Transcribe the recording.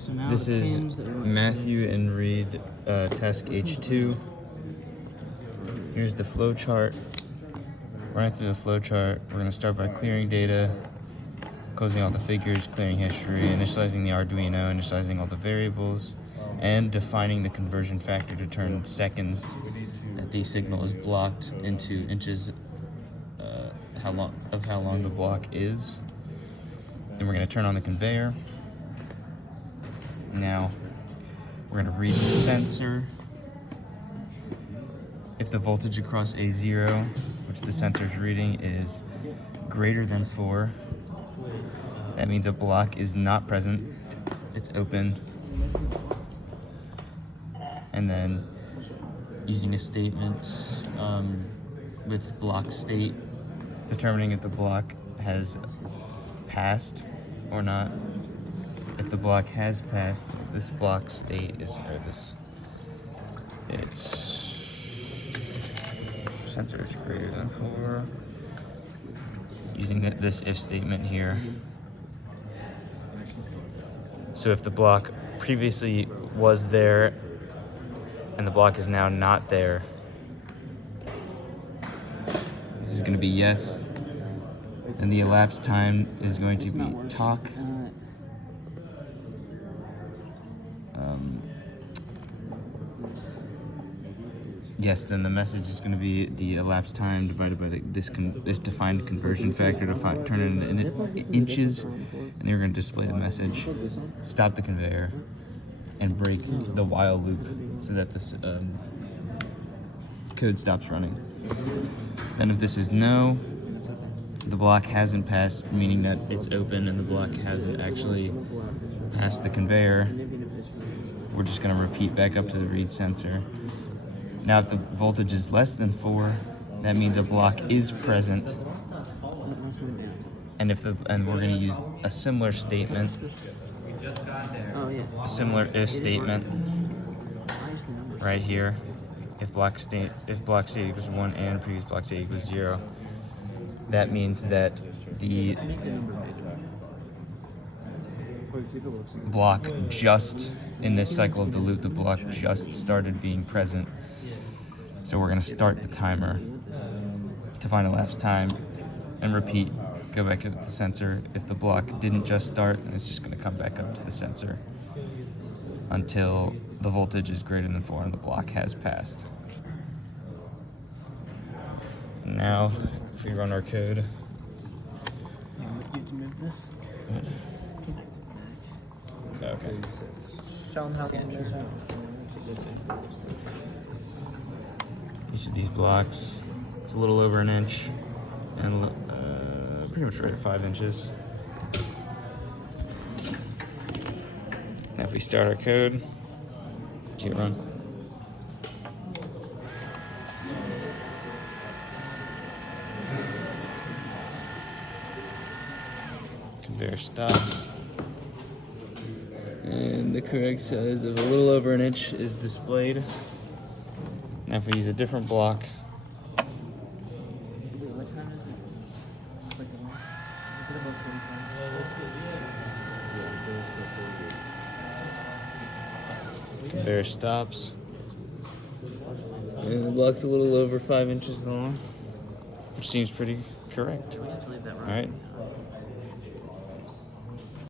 So now This the is pins that we want to Matthew and Reid Task H2. Here's the flow chart. Running through the flow chart, we're going to start by clearing data, closing all the figures, clearing history, initializing the Arduino, initializing all the variables, and defining the conversion factor to turn seconds that the signal is blocked into inches how long the block is. Then we're going to turn on the conveyor. Now we're going to read the sensor. If the voltage across A0, which the sensor is reading, is greater than 4, that means a block is not present, it's open. And then using a statement with block state, determining if the block has passed or not. If the block has passed, this block state is, it's sensor is greater than 4. Using this if statement here. So if the block previously was there and the block is now not there, this is going to be yes. And the elapsed time is going to be talk. Yes, then the message is going to be the elapsed time divided by this defined conversion factor to turn it into inches, and then we're going to display the message, stop the conveyor, and break the while loop so that this code stops running. Then if this is no, the block hasn't passed, meaning that it's open and the block hasn't actually passed the conveyor, we're just going to repeat back up to the read sensor. Now if the voltage is less than 4, that means a block is present. And we're going to use a similar statement, a similar if statement right here. If block state equals 1 and previous block state equals 0, that means that the block just, in this cycle of the loop, the block just started being present. So we're going to start the timer to find elapsed time and repeat. Go back up to the sensor. If the block didn't just start, then it's just going to come back up to the sensor until the voltage is greater than 4 and the block has passed. Now, if we run our code, okay. show them how to enter. Each of these blocks, it's a little over an inch, and pretty much right at 5 inches. Now if we start our code, hit run. Conveyor stop. And the correct size of a little over an inch is displayed. Now if we use a different block, What time is it? Is it about 45? conveyor stops. And the block's a little over 5 inches long, which seems pretty correct. We have to leave that All running. right.